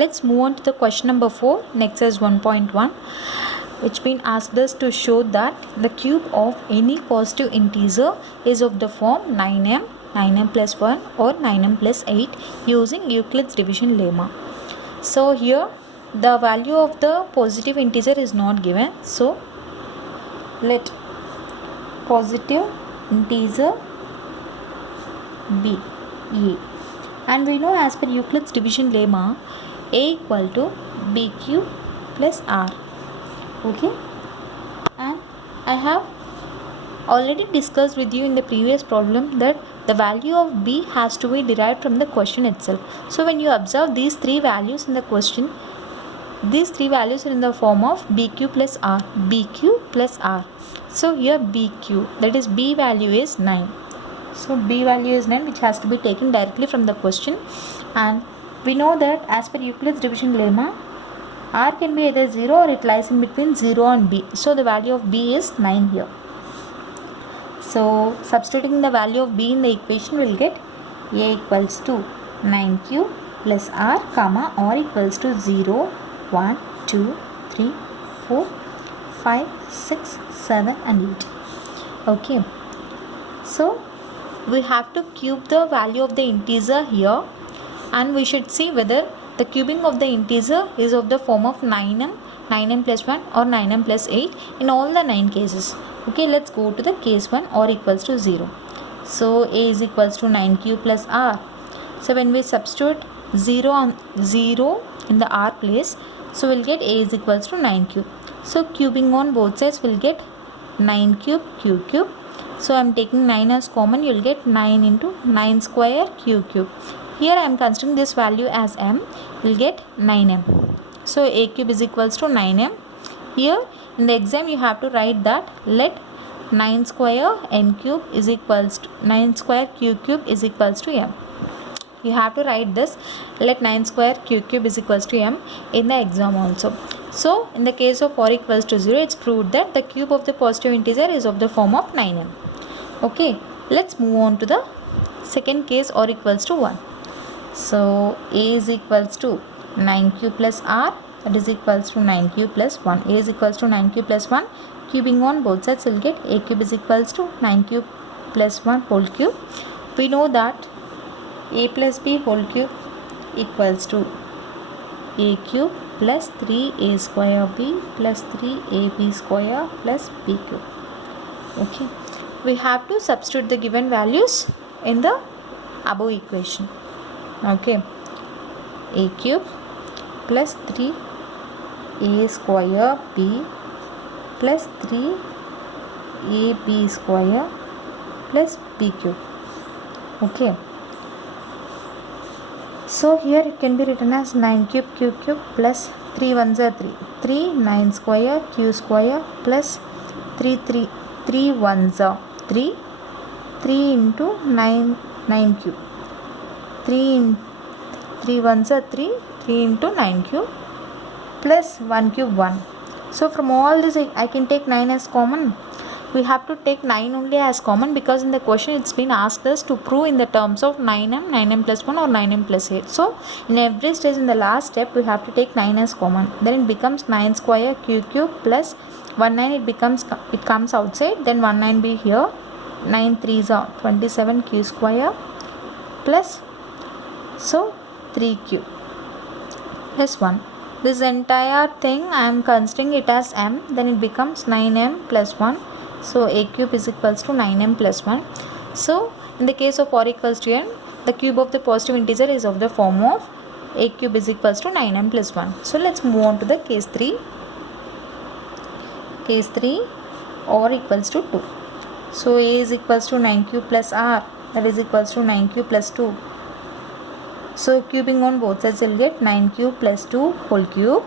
Let's move on to the question number 4, next is 1.1, which been asked us to show that the cube of any positive integer is of the form 9m, 9m plus 1 or 9m plus 8 using Euclid's division lemma. So here the value of the positive integer is not given, so let positive integer be a, and we know as per Euclid's division lemma a equal to b cube plus r. Okay, and I have already discussed with you in the previous problem that the value of b has to be derived from the question itself. So when you observe these three values in the question, these three values are in the form of bq plus r, bq plus r. So here bq, that is b value is 9. So b value is 9, which has to be taken directly from the question, and we know that as per Euclid's division lemma, r can be either 0 or it lies in between 0 and b. So the value of b is 9 here. So substituting the value of b in the equation, will get a equals to 9 cube plus r comma r equals to 0, 1, 2, 3, 4, 5, 6, 7 and 8. Okay, so we have to cube the value of the integer here, and we should see whether the cubing of the integer is of the form of 9m, 9m plus 1 or 9m plus 8 in all the 9 cases. Okay, let's go to the case 1, or equals to 0. So a is equals to 9 cube plus r. So when we substitute 0 in the r place, so we'll get a is equals to 9 cube. So cubing on both sides will get 9 cube q cube. So I am taking 9 as common, you will get 9 into 9 square q cube. Here I am considering this value as m, you will get 9m. So a cube is equals to 9m. Here in the exam you have to write that let 9 square n cube is equals to 9 square q cube is equals to m. You have to write this, let 9 square q cube is equals to m in the exam also. So in the case of r equals to 0, it's proved that the cube of the positive integer is of the form of 9m. Okay, let's move on to the second case, r equals to 1. So a is equals to 9 cube plus r, that is equals to 9 cube plus 1. A is equals to 9 cube plus 1. Cubing on both sides will get a cube is equals to 9 cube plus 1 whole cube. We know that a plus b whole cube equals to a cube plus 3a square b plus 3ab square plus b cube. Okay, we have to substitute the given values in the above equation. Okay, a cube plus 3a square b plus 3ab square plus b cube. Okay, so here it can be written as 9 cube q cube plus 3 1s are 3 9 square q square plus 3 1s are 3 into 9 cube, 3 1s are 3 into 9 cube plus 1 cube 1. So from all this I can take 9 as common. We have to take 9 only as common, because in the question it's been asked us to prove in the terms of 9m, 9m plus 1 or 9m plus 8. So in every stage, in the last step, we have to take 9 as common. Then it becomes 9 square q cube plus 1 9, it comes outside, then 1 9 be here, 9 3s are 27 q square plus, so 3q plus 1. This entire thing I am considering it as m, then it becomes 9m plus 1. So a cube is equals to 9m plus 1. So in the case of r equals to n, the cube of the positive integer is of the form of a cube is equals to 9m plus 1. So let's move on to the case 3. Case 3, r equals to 2. So a is equals to 9 cube plus r, that is equals to 9 cube plus 2. So cubing on both sides will get 9 cube plus 2 whole cube.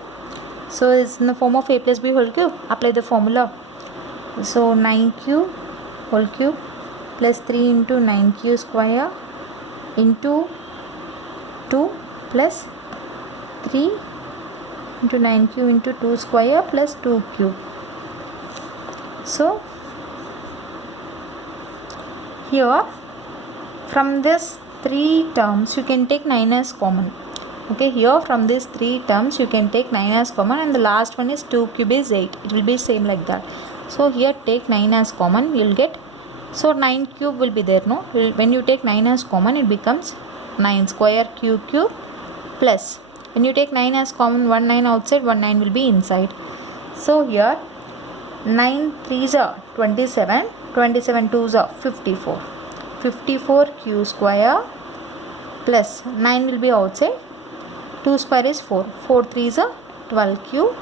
So it's in the form of a plus b whole cube. Apply the formula. So 9 cube whole cube plus 3 into 9q square into 2 plus 3 into 9q into 2 square plus 2 cube. So here from this 3 terms you can take 9 as common. Okay, here from these three terms you can take 9 as common, and the last one is 2 cube is 8. It will be same like that. So here take 9 as common, you will get, so 9 cube will be there, no? When you take 9 as common, it becomes 9 square cube plus, when you take 9 as common, 1 9 outside, 1 9 will be inside. So here 9 3s are 27, 27 2s are 54, 54 q square plus 9 will be outside, 2 square is 4, 4 3s are 12 cube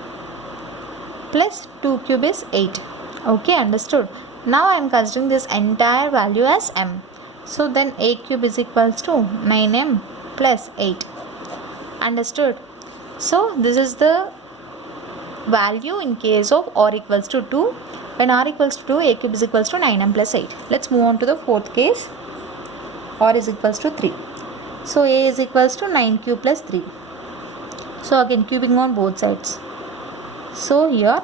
plus 2 cube is 8. Okay, understood. Now I am considering this entire value as m. So then a cube is equals to 9m plus 8. Understood. So this is the value in case of r equals to 2. When r equals to 2, a cube is equals to 9m plus 8. Let's move on to the fourth case. r is equals to 3. So a is equals to 9 cube plus 3. So again cubing on both sides. So here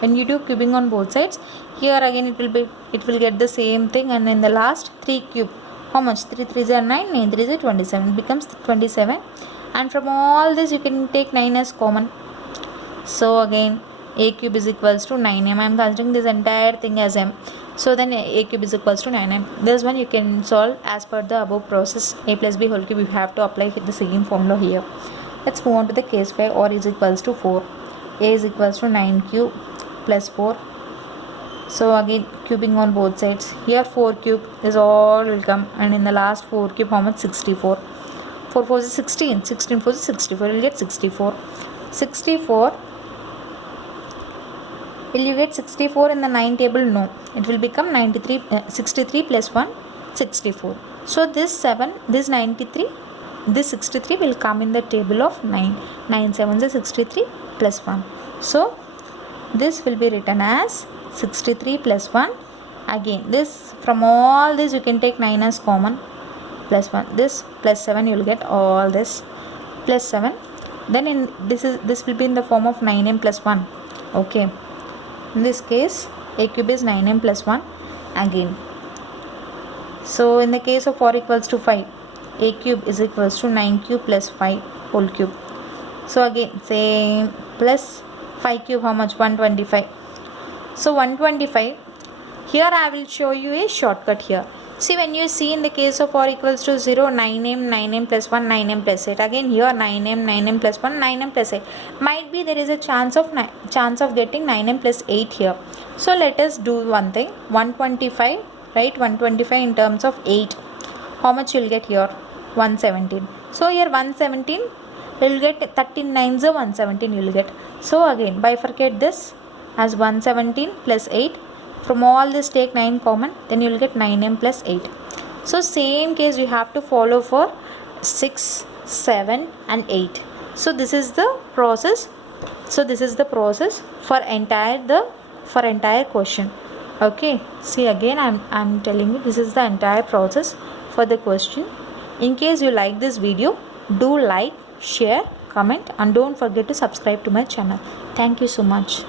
when you do cubing on both sides, here again it will get the same thing, and then the last 3 cube, how much? 3 3s are 9, 9 3s are 27, it becomes 27, and from all this you can take 9 as common. So again a cube is equals to 9m. I am considering this entire thing as m. So then a cube is equals to 9m. This one you can solve as per the above process. A plus b whole cube, you have to apply the same formula here. Let's move on to the case where r is equals to 4. A is equals to 9 cube plus 4. So again cubing on both sides. Here 4 cube is all will come, and in the last 4 cube, how much? 64. 4 4 is 16, 16 4 is 64, you will get 64. 64, will you get 64 in the 9 table? No, it will become 63 plus 1, 64. So this 7, this 93, this 63 will come in the table of 9. 9 7 is 63 plus 1. So this will be written as 63 plus 1. Again this, from all this you can take 9 as common, plus 1, this plus 7, you will get all this plus 7. Then in this will be in the form of 9m plus 1. Okay, in this case a cube is 9m plus 1 again. So in the case of r equals to 5, a cube is equals to 9 cube plus 5 whole cube. So again same, plus 5 cube, how much? 125. So 125, here I will show you a shortcut here. See, when you see in the case of r equals to 0, 9m plus 1, 9m plus 8. Again here 9m plus 1, 9m plus 8. Might be there is a chance of getting 9m plus 8 here. So let us do one thing. 125, right? 125 in terms of 8. How much you will get here? 117. So here 117, you will get 13 9s are 117 you will get. So again bifurcate this as 117 plus 8. From all this take 9 common, then you will get 9m plus 8. So same case you have to follow for 6, 7 and 8. So this is the process. So this is the process for entire question. Okay, see again I'm telling you, this is the entire process for the question. In case you like this video, do like, share, comment, and don't forget to subscribe to my channel. Thank you so much.